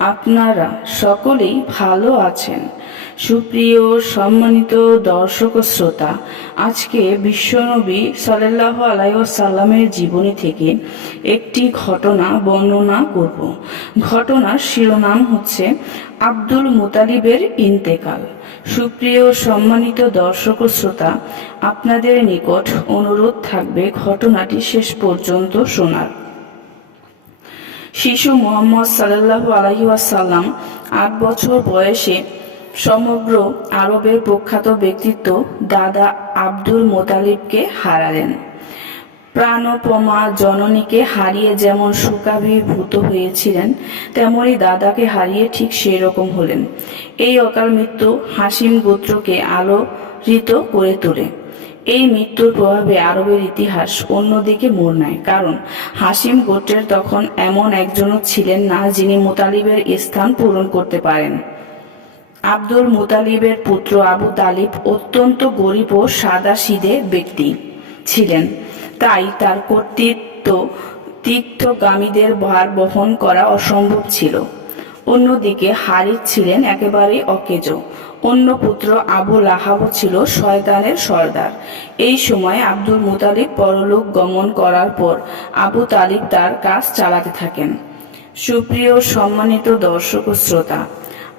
আপনারা সকলেই ভালো আছেন। সুপ্রিয় সম্মানিত দর্শক শ্রোতা, আজকে বিশ্বনবী সাল্লাহ আলাইসাল্লামের জীবনী থেকে একটি ঘটনা বর্ণনা করব। ঘটনার শিরোনাম হচ্ছে আব্দুল মুতালিবের ইন্তেকাল। সুপ্রিয় সম্মানিত দর্শক শ্রোতা, আপনাদের নিকট অনুরোধ থাকবে ঘটনাটি শেষ পর্যন্ত শোনার। শিশু মোহাম্মদ সাল্লাহ আলহিউসাল্লাম আট বছর বয়সে সমগ্র আরবের প্রখ্যাত ব্যক্তিত্ব দাদা আব্দুল মোতালিবকে হারালেন। প্রাণপমা জননীকে হারিয়ে যেমন শোকাভিভূত হয়েছিলেন, তেমনি দাদাকে হারিয়ে ঠিক সেই রকম হলেন। এই অকাল মৃত্যু হাসিম গোত্রকে আলোড়িত করে তোলে। এই মৃত্যুর প্রভাবে আরবের ইতিহাস অন্যদিকে মোড় নেয়। কারণ হাসিম গোত্রের তখন এমন একজনও ছিলেন না যিনি মোতালিবের স্থান পূরণ করতে পারেন। আব্দুল মুতালিবের পুত্র আবু তালিব অত্যন্ত গরিব ও সাদা সিদে ব্যক্তি ছিলেন। তাই তার কর্তৃত্ব তীর্থগামীদের ভার বহন করা অসম্ভব ছিল। অন্যদিকে হারিক ছিলেন একেবারে অকেজ। অন্য পুত্র আবু লাহাব ছিল শয়তানের সর্দার। এই সময় আব্দুল মুতালিব পরলোক গমন করার পর আবু তালিক তার কাজ চালাতে থাকেন। সুপ্রিয় সম্মানিত দর্শক ও শ্রোতা